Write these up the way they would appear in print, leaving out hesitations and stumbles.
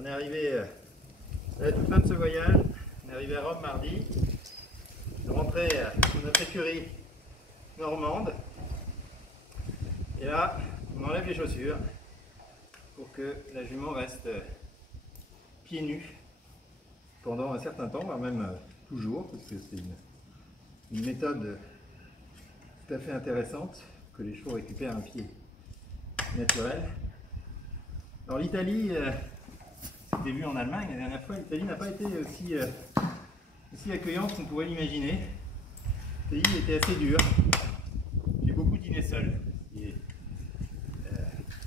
On est arrivé à la toute fin de ce voyage. On est arrivé à Rome mardi. On est rentré dans notre écurie normande. Et là, on enlève les chaussures pour que la jument reste pieds nus pendant un certain temps, voire même toujours, parce que c'est une méthode tout à fait intéressante que les chevaux récupèrent un pied naturel. Alors l'Italie, c'était vu en Allemagne la dernière fois, l'Italie n'a pas été aussi accueillante qu'on pourrait l'imaginer. Le pays était assez dur. J'ai beaucoup dîné seul, ce qui est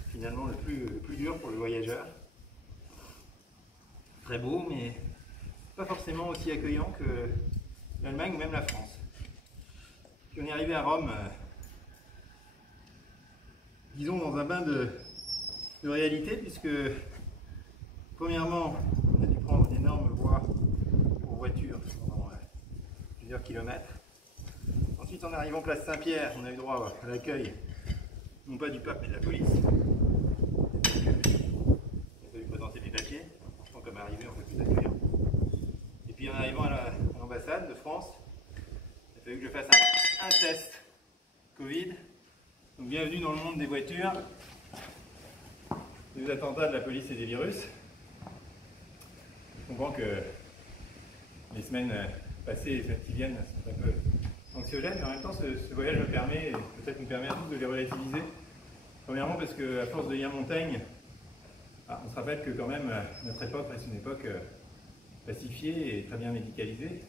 finalement le plus dur pour le voyageur. Très beau, mais pas forcément aussi accueillant que l'Allemagne ou même la France. Puis on est arrivé à Rome, disons dans un bain de réalité, puisque premièrement, on a dû prendre une énorme voie pour voiture pendant plusieurs kilomètres. Ensuite, en arrivant place Saint-Pierre, on a eu droit à l'accueil, non pas du pape, mais de la police. Il a fallu présenter des papiers. Franchement, comme arrivé, on peut plus accueillir. Et puis en arrivant à l'ambassade de France, il a fallu que je fasse un test Covid. Donc bienvenue dans le monde des voitures, des attentats de la police et des virus. Je comprends que les semaines passées et les semaines qui viennent sont un peu anxiogènes, mais en même temps ce voyage me permet, et peut-être nous permet à tous de les relativiser. Premièrement parce qu'à force de lire Montaigne, on se rappelle que quand même notre époque reste une époque pacifiée et très bien médicalisée.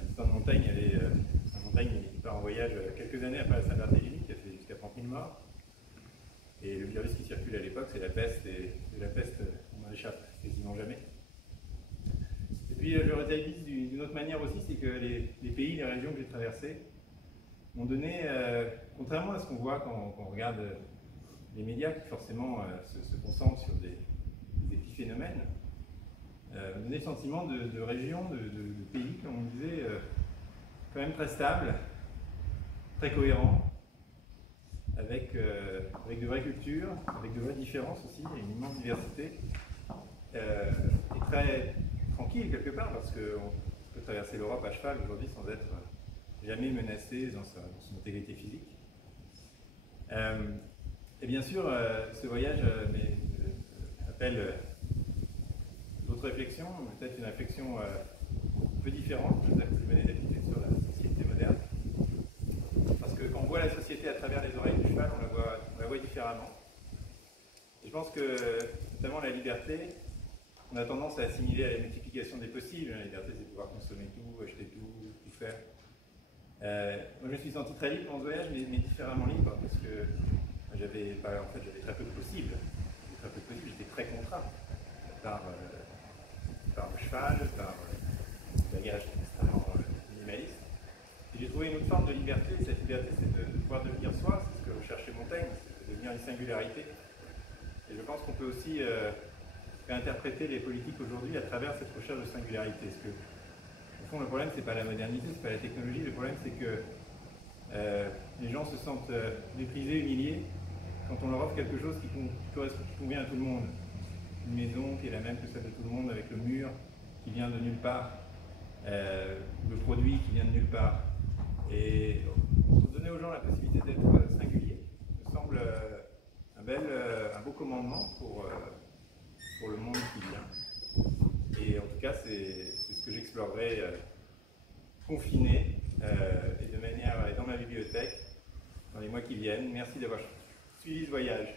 L'histoire de Montaigne, Montaigne il part en voyage quelques années après la Saint-Barthélemy, qui a fait jusqu'à 30 000 morts. Et le virus qui circule à l'époque, c'est la peste, et la peste, on n'en échappe quasiment jamais. Et puis je relativise d'une autre manière aussi, c'est que les pays, les régions que j'ai traversées m'ont donné, contrairement à ce qu'on voit quand on regarde les médias qui forcément se concentrent sur des épiphénomènes, m'ont donné le sentiment de régions, de pays, comme on disait, quand même très stables, très cohérents, avec de vraies cultures, avec de vraies différences aussi, il y a une immense diversité, et très tranquille quelque part, parce qu'on peut traverser l'Europe à cheval aujourd'hui sans être jamais menacé dans son intégrité physique. Et bien sûr, ce voyage appelle d'autres réflexions, peut-être une réflexion un peu différente de celle que je menais d'habitude sur la société moderne. Parce que quand on voit la société à travers les oreilles du cheval, on la voit différemment. Et je pense que, notamment la liberté, on a tendance à assimiler à la multiplication des possibles. La liberté, c'est de pouvoir consommer tout, acheter tout faire. Moi, je me suis senti très libre dans ce voyage, mais différemment libre, parce que j'avais très peu de possibles. J'étais très contraint par le cheval, par le bagage extrêmement minimaliste. Et j'ai trouvé une autre forme de liberté. Cette liberté, c'est de pouvoir devenir soi, c'est ce que recherchait Montaigne, c'est de devenir une singularité. Et je pense qu'on peut aussi réinterpréter les politiques aujourd'hui à travers cette recherche de singularité. Parce que, au fond, le problème, c'est pas la modernité, c'est pas la technologie. Le problème, c'est que les gens se sentent méprisés, humiliés, quand on leur offre quelque chose qui convient à tout le monde. Une maison qui est la même que celle de tout le monde, avec le mur qui vient de nulle part, le produit qui vient de nulle part. Et donner aux gens la possibilité d'être singulier me semble un beau commandement pour le monde qui vient. Et en tout cas, c'est ce que j'explorerai confiné et de manière dans ma bibliothèque dans les mois qui viennent. Merci d'avoir suivi ce voyage.